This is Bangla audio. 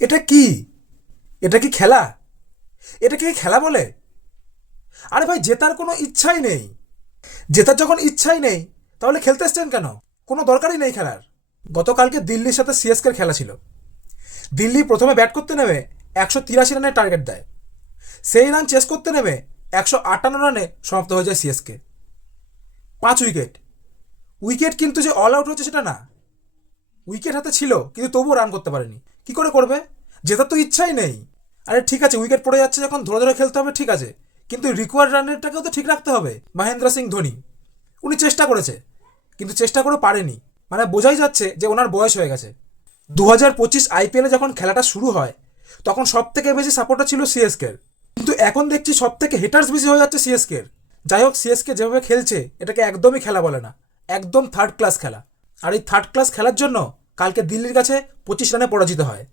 এটা কি? এটা কি খেলা? এটাকে কি খেলা বলে? আরে ভাই, জেতার কোনো ইচ্ছাই নেই। জেতার যখন ইচ্ছাই নেই, তাহলে খেলতে এসছেন কেন? কোনো দরকারই নেই খেলার। গতকালকে দিল্লির সাথে সিএসকের খেলা ছিল। দিল্লি প্রথমে ব্যাট করতে নেমে 183 রানের টার্গেট দেয়। সেই রান চেস করতে নেমে 158 রানে সমাপ্ত হয়ে যায় সিএসকে। 5 উইকেট। উইকেট কিন্তু যে অল আউট হচ্ছে সেটা না। উইকেট হাতে ছিল, কিন্তু তবুও রান করতে পারেনি। কি করে করবে? জেতার তো ইচ্ছাই নেই। আরে ঠিক আছে, উইকেট পড়ে যাচ্ছে যখন ধরে ধরে খেলতে হবে, ঠিক আছে, কিন্তু রিকোয়ার্ড রানেরটাকেও তো ঠিক রাখতে হবে। মহেন্দ্র সিং ধোনি উনি চেষ্টা করেছে, কিন্তু চেষ্টা করে পারেনি। মানে বোঝাই যাচ্ছে যে ওনার বয়স হয়ে গেছে। 2025 আইপিএলে যখন খেলাটা শুরু হয়, তখন সব থেকে বেশি সাপোর্টার ছিল সিএসকের, কিন্তু এখন দেখছি সব থেকে হেটার্স বেশি হয়ে যাচ্ছে সিএসকের। যাই হোক, সিএসকে যেভাবে খেলছে এটাকে একদমই খেলা বলে না, একদম থার্ড ক্লাস খেলা। আর এই থার্ড ক্লাস খেলার জন্য কালকে দিল্লির কাছে 25 রানে পরাজিত হয়।